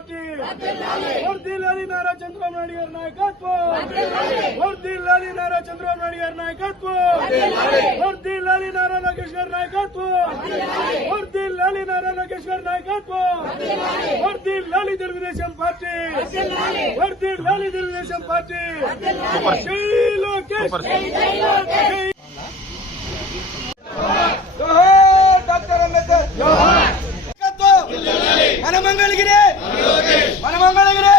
Party. వర్దిల్లాలి నారా చంద్రబాబు నాయుడు గారి నాయకత్వం. వర్దిల్లాలి నారా చంద్రబాబు నాయుడు గారి నాయకత్వం. వర్దిల్లాలి నారా లోకేష్ గారి నాయకత్వం. వర్దిల్లాలి నారా లోకేష్ గారి నాయకత్వం. వర్దిల్లాలి తెలుగుదేశం పార్టీ. వర్దిల్లాలి తెలుగుదేశం పార్టీ. జై లోకేష్. డాక్టర్ అంబేద్కర్. జోహార్ మన మంగళగిరి మన మంగళగిరి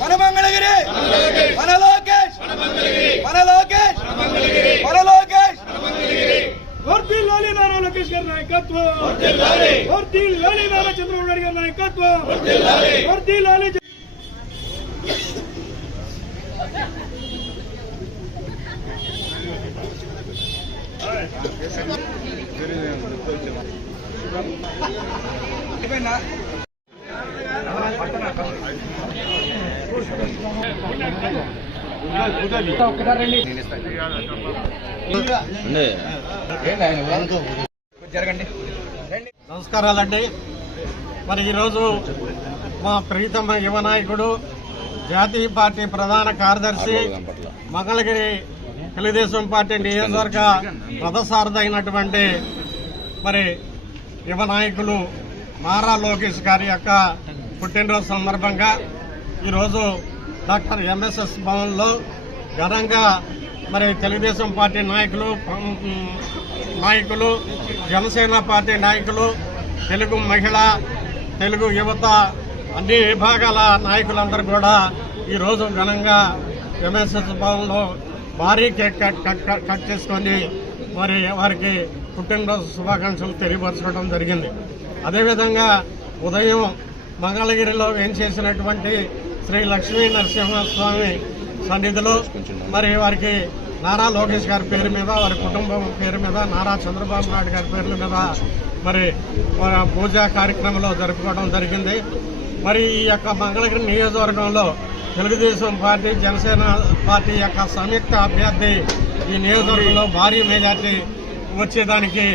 మన మంగళగిరి మన లోకేష్ మన లోకేష్ మన లోకేష్ వర్దిల్లాలి నారా లోకేష్ గారి నాయకత్వం. నారా చంద్రబాబు నాయుడు గారి నాయకత్వం నమస్కారాలండి. మరి ఈరోజు మా ప్రీతమ యువ నాయకుడు జాతీయ పార్టీ ప్రధాన కార్యదర్శి మంగళగిరి తెలుగుదేశం పార్టీ నియోజకవర్గ రథసారథి అయినటువంటి మరి యువ నాయకులు నారా లోకేష్ గారి యొక్క పుట్టినరోజు సందర్భంగా ఈరోజు డాక్టర్ ఎంఎస్ఎస్ భవన్లో ఘనంగా మరి తెలుగుదేశం పార్టీ నాయకులు నాయకులు జనసేన పార్టీ నాయకులు తెలుగు మహిళ తెలుగు యువత అన్ని విభాగాల నాయకులందరూ కూడా ఈరోజు ఘనంగా ఎంఎస్ఎస్ భవన్లో భారీ cake cut cut cut- cut చేసుకొని మరి వారికి పుట్టినరోజు శుభాకాంక్షలు తెలియపరచడం జరిగింది. అదేవిధంగా ఉదయం మంగళగిరిలో వేయించేసినటువంటి చేసినటువంటి శ్రీ లక్ష్మీ నరసింహస్వామి సన్నిధిలో మరి వారికి నారా లోకేష్ గారి పేరు మీద వారి కుటుంబం పేరు మీద నారా చంద్రబాబు నాయుడు గారి పేర్ల మీద మరి పూజా కార్యక్రమంలో జరుపుకోవడం జరిగింది. మరి ఈ యొక్క మంగళగిరి నియోజకవర్గంలో తెలుగుదేశం పార్టీ జనసేన పార్టీ యొక్క సంయుక్త అభ్యర్థి ఈ నియోజకవర్గంలో భారీ మెజార్టీ వచ్చేదానికి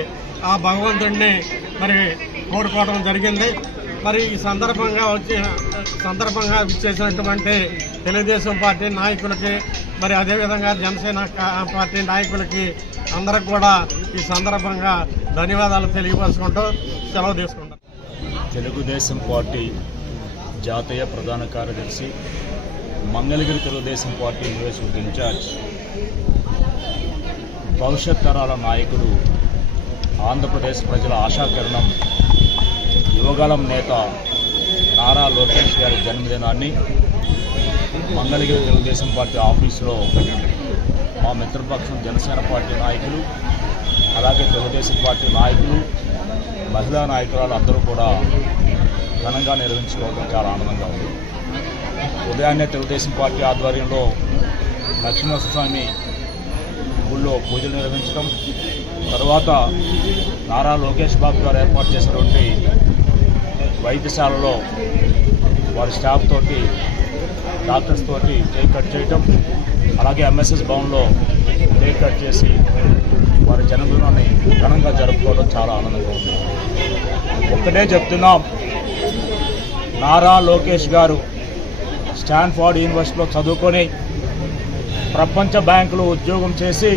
ఆ భగవంతుడిని మరి కోరుకోవడం జరిగింది. మరి ఈ సందర్భంగా వచ్చి సందర్భంగా చేసినటువంటి తెలుగుదేశం పార్టీ నాయకులకి మరి అదేవిధంగా జనసేన కా- పార్టీ నాయకులకి అందరికి కూడా ఈ సందర్భంగా ధన్యవాదాలు తెలియపరుచుకుంటూ సెలవు తీసుకుంటాం తెలుగుదేశం పార్టీ జాతీయ ప్రధాన కార్యదర్శి మంగళగిరి తెలుగుదేశం పార్టీ నియోజకవర్గ ఇన్ఛార్జ్ భవిష్యత్ తరాల నాయకుడు ఆంధ్రప్రదేశ్ ప్రజల ఆశాకిరణం యువగలం నేత నారా లోకేష్ గారి జన్మదినాన్ని మంగళగిరి తెలుగుదేశం పార్టీ ఆఫీసులో మా మిత్రపక్షం జనసేన పార్టీ నాయకులు అలాగే తెలుగుదేశం పార్టీ నాయకులు మహిళా నాయకురాలు అందరూ కూడా ఘనంగా నిర్వహించుకోవడం చాలా ఆనందంగా ఉంది. ఉదయాన్నే తెలుగుదేశం పార్టీ ఆధ్వర్యంలో లక్ష్మీనరస్వామి గుళ్ళో పూజలు నిర్వహించడం తర్వాత నారా లోకేష్ బాబు గారు ఏర్పాటు చేసినటువంటి వైద్యశాలలో వారి స్టాఫ్ తోటి డాక్టర్స్ తోటి కేక్ కట్ చేయటం అలాగే ఎంఎస్ఎస్ భవన్లో కేక్ కట్ చేసి వారి జన్మదినాన్ని ఘనంగా జరుపుకోవడం చాలా ఆనందంగా ఉంది. ఒక్కటే చెప్తున్నాం నారా లోకేష్ గారు స్టాన్ఫోర్డ్ యూనివర్సిటీలో చదువుకొని ప్రపంచ బ్యాంకులో ఉద్యోగం చేసి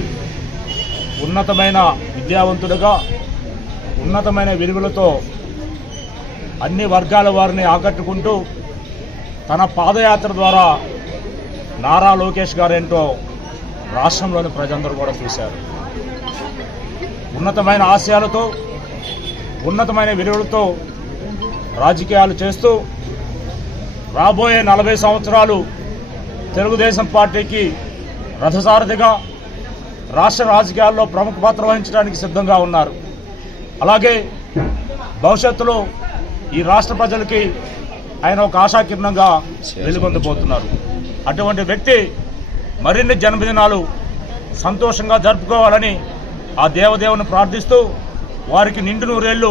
ఉన్నతమైన విద్యావంతుడిగా ఉన్నతమైన విలువలతో అన్ని వర్గాల వారిని ఆకట్టుకుంటూ తన పాదయాత్ర ద్వారా నారా లోకేష్ గారేంటో రాష్ట్రంలోని ప్రజలందరూ కూడా చూశారు. ఉన్నతమైన ఆశయాలతో ఉన్నతమైన విలువలతో రాజకీయాలు చేస్తూ రాబోయే నలభై సంవత్సరాలు తెలుగుదేశం పార్టీకి రథసారథిగా రాష్ట్ర రాజకీయాల్లో ప్రముఖ పాత్ర వహించడానికి సిద్ధంగా ఉన్నారు. అలాగే భవిష్యత్తులో ఈ రాష్ట్ర ప్రజలకి ఆయన ఒక ఆశాకిరణంగా వెలుగొందబోతున్నారు. అటువంటి వ్యక్తి మరిన్ని జన్మదినాలు సంతోషంగా జరుపుకోవాలని ఆ దేవదేవుని ప్రార్థిస్తూ వారికి నిండు నూరేళ్ళు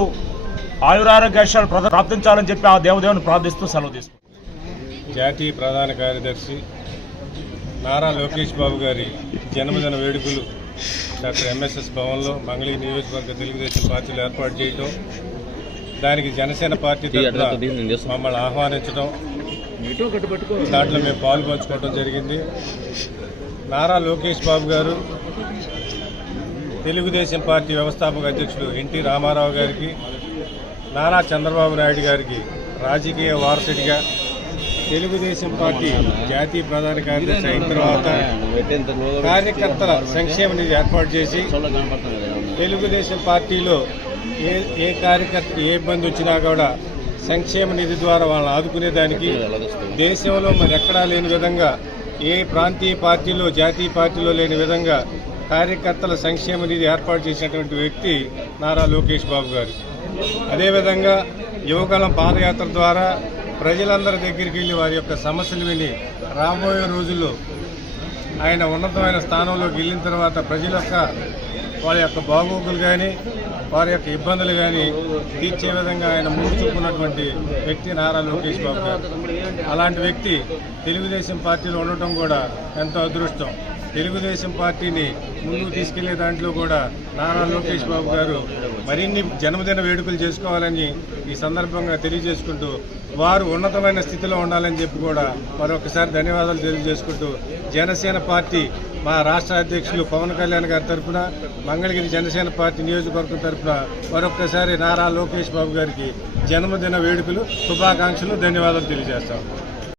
ఆయురారోగ్యాలు ప్రాప్తించాలని చెప్పి ఆ దేవదేవుని ప్రార్థిస్తూ సెలవు తీసుకుంటాం జాతీయ ప్రధాన కార్యదర్శి నారా లోకేష్ బాబు గారి జన్మదిన వేడుకలు డాక్టర్ ఎంఎస్ఎస్ భవన్లో మంగళగిరి నియోజకవర్గ తెలుగుదేశం పార్టీలు ఏర్పాటు చేయటం దానికి జనసేన పార్టీ మమ్మల్ని ఆహ్వానించడం దాంట్లో మేము పాల్పంచుకోవడం జరిగింది. నారా లోకేష్ బాబు గారు తెలుగుదేశం పార్టీ వ్యవస్థాపక అధ్యక్షుడు ఎన్టీ రామారావు గారికి నారా చంద్రబాబు నాయుడు గారికి రాజకీయ వారసుడిగా తెలుగుదేశం పార్టీ జాతీయ ప్రధాన కార్యదర్శి అయిన తర్వాత కార్యకర్తల సంక్షేమ నిధి ఏర్పాటు చేసి తెలుగుదేశం పార్టీలో ఏ ఏ కార్యకర్త ఏ ఇబ్బంది వచ్చినా కూడా సంక్షేమ నిధి ద్వారా వాళ్ళని ఆదుకునేదానికి దేశంలో మరి ఎక్కడా లేని విధంగా ఏ ప్రాంతీయ పార్టీలో జాతీయ పార్టీలో లేని విధంగా కార్యకర్తల సంక్షేమ నిధి ఏర్పాటు చేసినటువంటి వ్యక్తి నారా లోకేష్ బాబు గారు. అదేవిధంగా యువకాలం పాదయాత్ర ద్వారా ప్రజలందరి దగ్గరికి వెళ్ళి వారి యొక్క సమస్యలు విని రాబోయే రోజుల్లో ఆయన ఉన్నతమైన స్థానంలోకి వెళ్ళిన తర్వాత ప్రజల యొక్క వాళ్ళ యొక్క బాగోగులు కానీ వారి యొక్క ఇబ్బందులు కానీ తీర్చే విధంగా ఆయన ముందు వ్యక్తి నారా లోకేష్ బాబు గారు. అలాంటి వ్యక్తి తెలుగుదేశం పార్టీలో ఉండటం కూడా ఎంతో అదృష్టం. తెలుగుదేశం పార్టీని ముందుకు తీసుకెళ్ళే దాంట్లో కూడా నారా లోకేష్ బాబు గారు మరిన్ని జన్మదిన వేడుకలు చేసుకోవాలని ఈ సందర్భంగా తెలియజేసుకుంటూ వారు ఉన్నతమైన స్థితిలో ఉండాలని చెప్పి కూడా మరొకసారి ధన్యవాదాలు తెలియజేసుకుంటూ జనసేన పార్టీ మా రాష్ట్ర అధ్యక్షులు పవన్ కళ్యాణ్ గారి తరఫున మంగళగిరి జనసేన పార్టీ నియోజకవర్గం తరఫున మరొకసారి నారా లోకేష్ బాబు గారికి జన్మదిన వేడుకలు శుభాకాంక్షలు ధన్యవాదాలు తెలియజేస్తాం.